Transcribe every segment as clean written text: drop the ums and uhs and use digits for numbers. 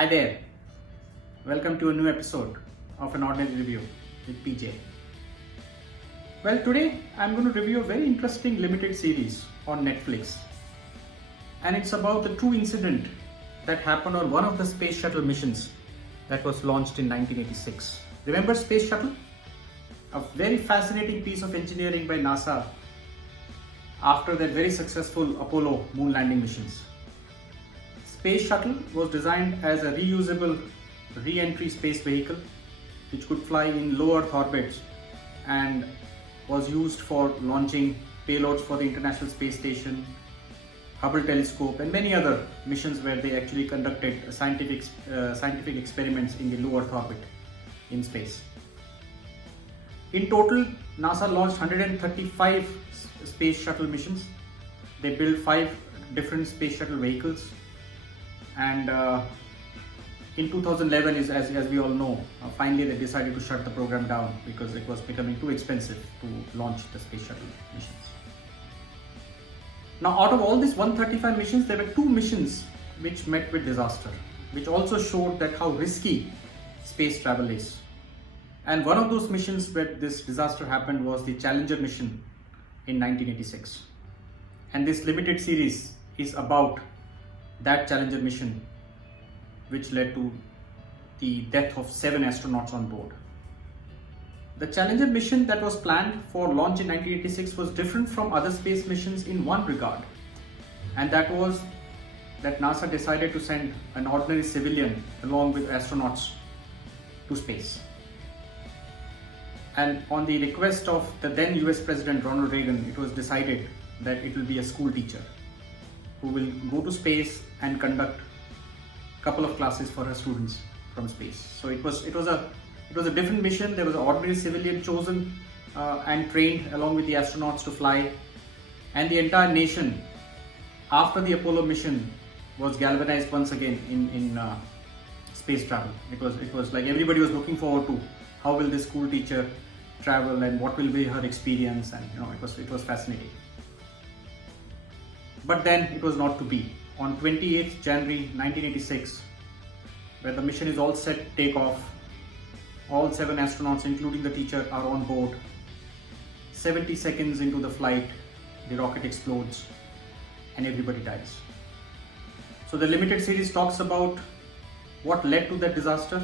Hi there, welcome to a new episode of An Ordinary Review with PJ. Well, today I'm going to review a very interesting limited series on Netflix, and it's about the true incident that happened on one of the space shuttle missions that was launched in 1986. Remember Space Shuttle? A very fascinating piece of engineering by NASA after their very successful Apollo moon landing missions. Space Shuttle was designed as a reusable re-entry space vehicle which could fly in low Earth orbits and was used for launching payloads for the International Space Station, Hubble telescope and many other missions where they actually conducted scientific experiments in the low Earth orbit in space. In total, NASA launched 135 space shuttle missions. They built 5 different space shuttle vehicles. And in 2011, as we all know, finally they decided to shut the program down because it was becoming too expensive to launch the space shuttle missions. Now, out of all these 135 missions, there were 2 missions which met with disaster, which also showed that how risky space travel is. And one of those missions where this disaster happened was the Challenger mission in 1986. And this limited series is about that Challenger mission, which led to the death of 7 astronauts on board. The Challenger mission that was planned for launch in 1986 was different from other space missions in one regard, and that was that NASA decided to send an ordinary civilian along with astronauts to space. And on the request of the then US President Ronald Reagan, it was decided that it will be a school teacher who will go to space and conduct a couple of classes for her students from space. So it was a different mission. There was an ordinary civilian chosen and trained along with the astronauts to fly, and the entire nation after the Apollo mission was galvanized once again in space travel. It was like everybody was looking forward to how will this school teacher travel and what will be her experience, and it was fascinating. But then it was not to be. On 28th January 1986, where the mission is all set to take off, all 7 astronauts including the teacher are on board. 70 seconds into the flight, the rocket explodes and everybody dies. So the limited series talks about what led to that disaster,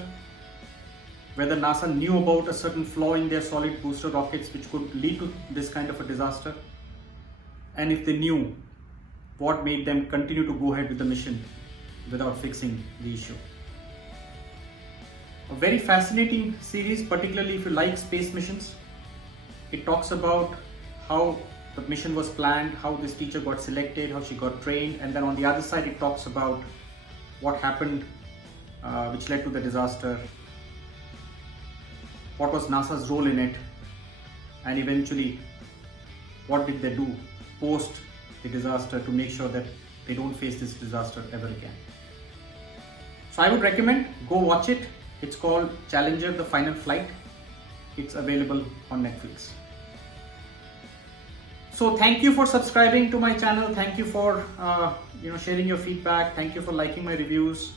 whether NASA knew about a certain flaw in their solid booster rockets which could lead to this kind of a disaster, and if they knew, what made them continue to go ahead with the mission without fixing the issue. A very fascinating series, particularly if you like space missions. It talks about how the mission was planned, how this teacher got selected, how she got trained, and then on the other side it talks about what happened which led to the disaster, what was NASA's role in it, and eventually what did they do post the disaster to make sure that they don't face this disaster ever again. So I would recommend go watch it. It's called Challenger: The Final Flight. It's available on Netflix. So thank you for subscribing to my channel. Thank you for sharing your feedback. Thank you for liking my reviews.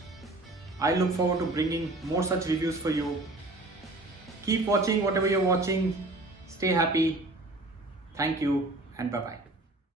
I look forward to bringing more such reviews for you. Keep watching whatever you're watching. Stay happy. Thank you and bye-bye.